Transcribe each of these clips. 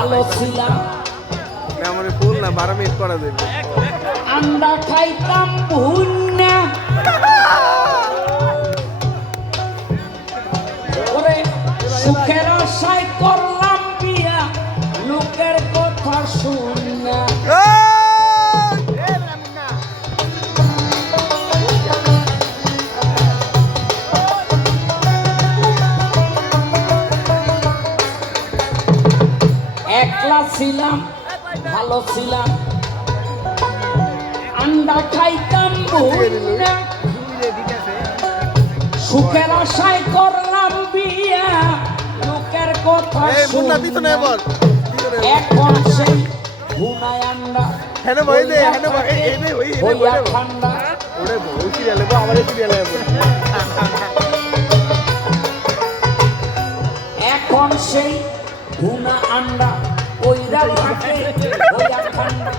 ভালো ছিলাম এমন ফুল না 12 মিনিট করা যাবে আন্ডা খাইতাম ভুন্না ওরে সুখের আশায় করলাম বিয়া লোকের কথা শুননা একলা ছিলাম ভালো ছিলাম আন্ডা খাইতাম ভুন্না সুখের আশায় করলাম বিয়া লোকের কথা শুননা এখন সেই ভুনায় আন্ডা হইয়া ঠান্ডা এখন সেই ভুনা আন্ডা ওইরা থাকে হইয়া ঠান্ডা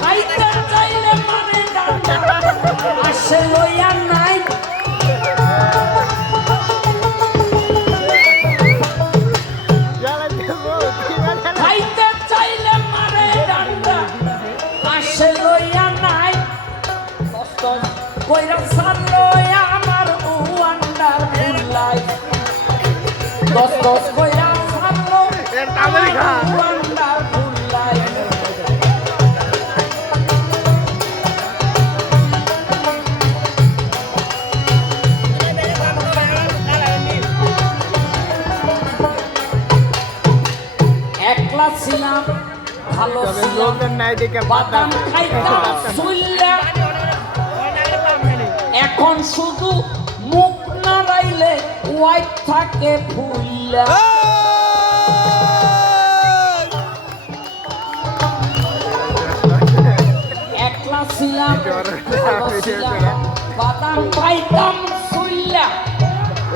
খাইতে চাইলে মানে ডান্ডা আসে লইয়া নাই খাইতে চাইলে মানে ডান্ডা আসে লইয়া নাই কষ্ট কইরা সারলো আমার ও আন্ডার ফুলাই কষ্ট কইরা সারলো ও আন্ডার ফুলাই একলা ছিলাম ভালো ছিলাম বাদাম খাইতাম চুইল্লা এখন শুধু মুখ নাড়াইলে ওয়াইট থাকে ফুল্লা একলা ছিলাম ভালো ছিলাম বাদাম খাইতাম চুইল্লা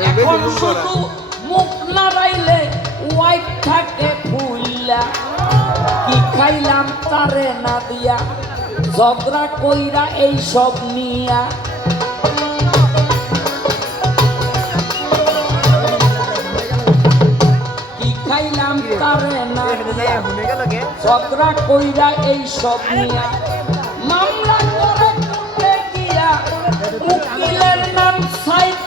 এখন শুধু মুখ নাড়াইলে ওয়াইট থাকে ফুল্লা কি খাইলাম তারে না দিয়া ঝগড়া কইরা এই সব নিয়া কি খাইলাম তারে না দিয়া ঝগড়া কইরা এই সব নিয়া মামলা করে কোর্টে গিয়া উকিলের নাম সাইদ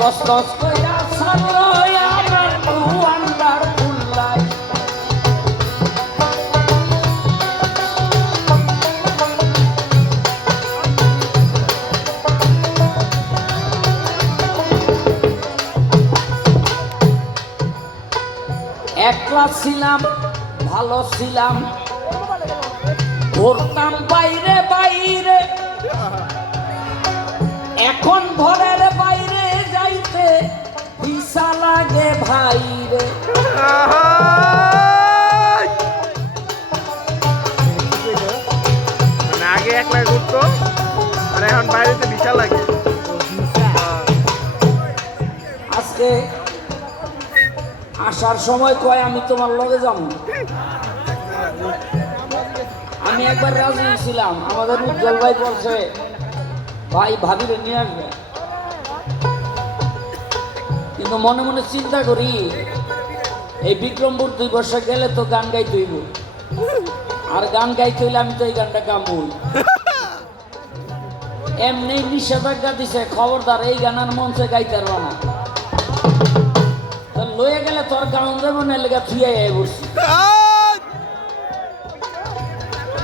দশ দশ কইরা সারলো আমার আন্ডার ফুল্লাই একলা ছিলাম ভালো ছিলাম ঘুরতাম বাইরে বাইরে এখন ঘরের বাইরে যাইতে ভিসা লাগে ভাইরে আগে একলা ঘুরতো আর এখন বাইরেতে ভিসা লাগে আজকে আসার সময় কয় আমি তোমার লগে যাব আমি একবার রাজি ছিলাম আমাদের উজ্জ্বল ভাই বলছে ভাই ভাবিরে নিয়ে আসবে কিন্তু মনে মনে চিন্তা করি এই বিক্রমপুর 2 বছর গেলে তো গান গাইতে হইব আর গান গাইতে হইলে আমি তো এই গানটা গামুই এমনি নিষেধাজ্ঞা দিছে খবরদার এই গানের মঞ্চে গাইতে পারবো না লয়ে গেলে তোর গান যাবো না লেগে থুয়াই বসছি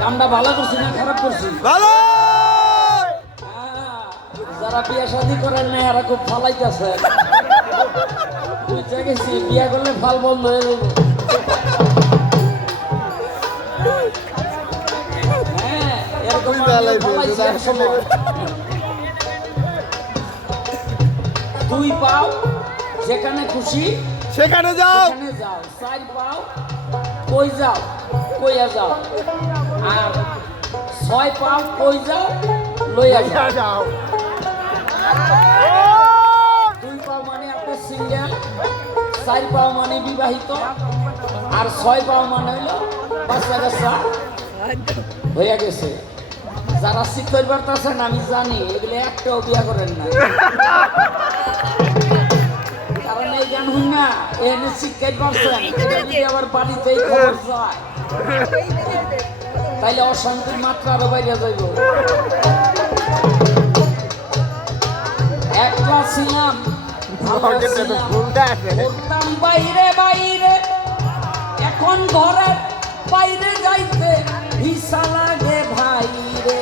গানটা ভালো করছি না খারাপ করছি ভালো যারা বিয়া শাদী করেন না এরা খুব ফালাইতেছে বুঝতে গেছি বিয়া করলে ফাল বন্ধ হয়ে যাবে হ্যাঁ এরকম ফালাইছি এক সময় দুই পাও যেখানে খুশি সেখানে যাও চার পাও কই যাও কইয়া যাও আর 6 পাও কই যাও লইয়া যাও 2 পাও মানে আপনি সিঙ্গেল 4 পাও মানে বিবাহিত, আর 6 পাও মানে হইলো বাচ্চা কাচ্চা হয়ে গেছে। যারা ঠিক করবার পারতেছেন আমি জানি এগুলো একটাও বিয়া করেন না, কারণ এই জ্ঞান হই না এনে শিক্ষাই পারছেন, এটা যদি আবার বাড়িতেই খবর যায় তাইলে অশান্তির মাত্রা আরো বাইরে যাইব। একলা ছিলাম, ঘুরতাম বাইরে বাইরে, এখন ঘরের বাইরে যাইতে ভিসা লাগে ভাই রে।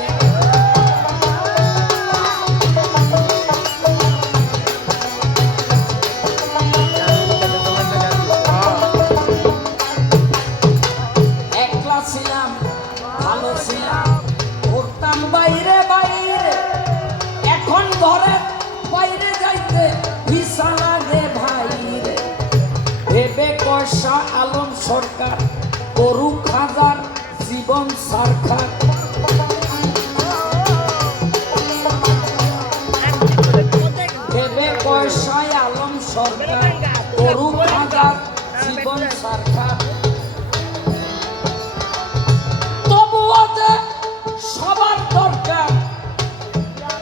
একলা ছিলাম, ভালো ছিলাম, ঘুরতাম বাইরে বাইরে, এখন ঘরের বাইরে যাইতে ভিসা লাগে ভাই রে। ভেবে কয়সা আলম সরকার করুক হাজার জীবন সারখার। ভেবে কয়সায় আলম সরকার করুক হাজার জীবন সারখার। তবুও যে সবার দরকার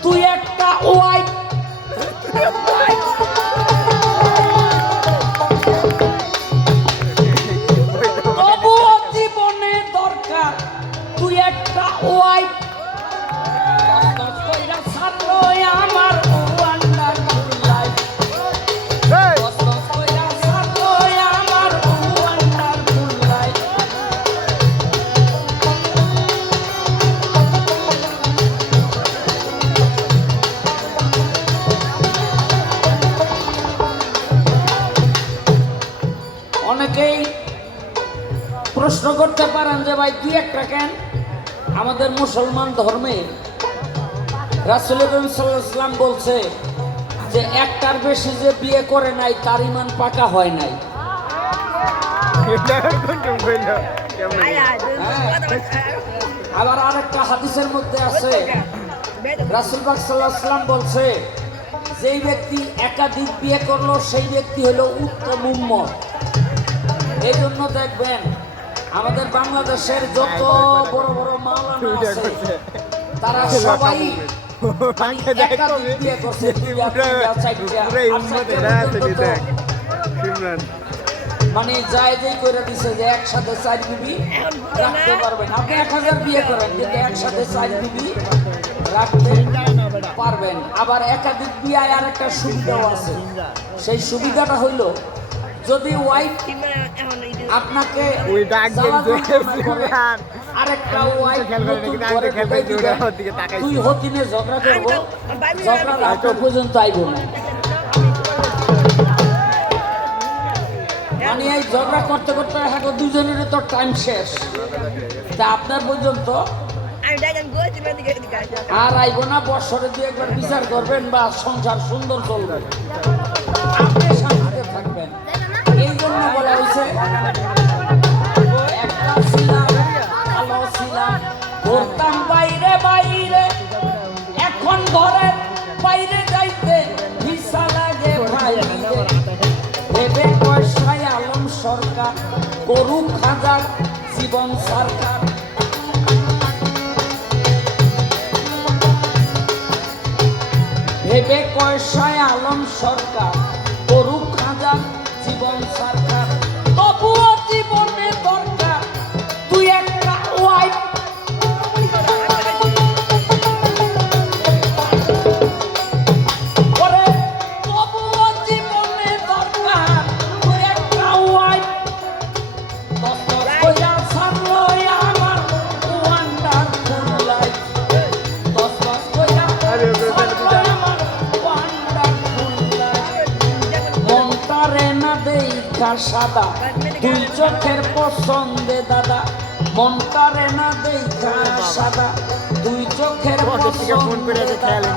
তুই একটা ওয়াইফ। তবুও জীবনে দরকার তুই একটা ওয়াইফ। কইরা ছাড়লো আমার ওয়ান্ডারফুল লাইফ, কইরা ছাড়লো আমার ওয়ান্ডারফুল লাইফ। অনেকেই প্রশ্ন করতে পারেন যে ভাই দুই একটা কেন? আমাদের মুসলমান ধর্মে রাসূল সাল্লাল্লাহু আলাইহি ওয়াসাল্লাম বলছে যে একটার বেশি যে বিয়ে করে নাই তার ঈমান পাকা হয় নাই। আবার আরেকটা হাদিসের মধ্যে আছে রাসূল পাক সাল্লাল্লাহু আলাইহি ওয়াসাল্লাম বলছে যেই ব্যক্তি একাধিক বিয়ে করলো সেই ব্যক্তি হলো উত্তম উম্মত। এই জন্য দেখবেন আমাদের বাংলাদেশের যত বড় বড় মাওলানা আছে তারা সবাই একাধিক বিয়ে করছে, মানে জায়েজই করে দিছে যে একসাথে 4 বিবি রাখতে পারবেন। আপনি 1000 বিয়ে করেন কিন্তু একসাথে 4 বিবি রাখতে পারবেন। আবার একাধিক বিয়ে আর একটা সুবিধাও আছে, সেই সুবিধাটা হইলো যদি ওয়াইফ আপনাকে আরেকটা ওয়াইফ তুই হতিনে ঝগড়া করবো, ঝগড়া রাত পর্যন্ত আইব না। মানে এই ঝগড়া করতে করতে এখন দুজনের তো টাইম শেষ, তা আপনার পর্যন্ত আর আইব না। বছরে 2-1 বিচার করবেন বা সংসার সুন্দর চলবে, আপনি শান্তিতে থাকবেন। এই জন্য বলা হয়েছে একটা ছিলাম, ভালো ছিলাম, ঘুরতাম বাইরে বাইরে, এখন ঘরের বাইরে যাইতে ভিসা লাগে ভাই রে। ভেবে কয়সায় আলম সরকার করুক হাজার জীবন সরকার। ভেবে কয়সায় আলম সরকার করুক হাজার জীবন সরকার। তবুও জীবনে দরকার তুই একটা ওয়াইফ। তবুও জীবনে দরকার তুই একটা ওয়াইফ। কইরা ছাড়লো আমার ওয়ান্ডারফুল লাইফ, কইরা ছাড়লো আমার ওয়ান্ডারফুল লাইফ। মনটারে না দেখা সাদা তুই চোখের পছন্দে দাদা, মনটারে না দেখা সাদা তুই চোখের পছন্দে দাদা।